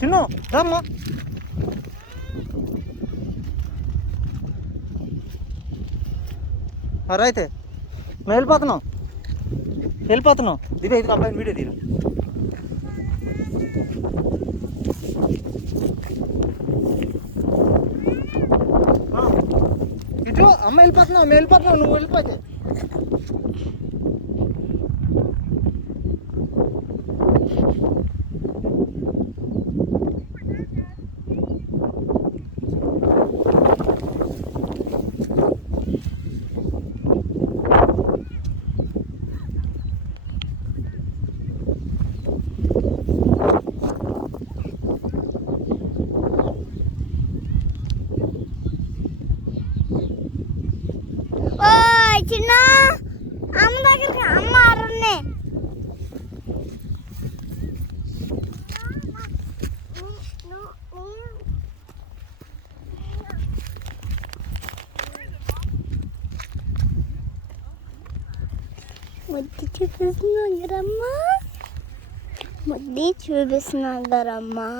చిన్ను రామ్మా. అయితే మేము వెళ్ళిపోతున్నాం. దివే ఇది అబ్బాయిని వీడియో తీరు. ఇటు అమ్మ వెళ్ళిపోతున్నావు నువ్వు వెళ్ళిపోతే. చిన్న అమ్మ దగ్గరికి అమ్మ అరుణ్ణే ముద్దు చూపిస్తున్నారమ్మా.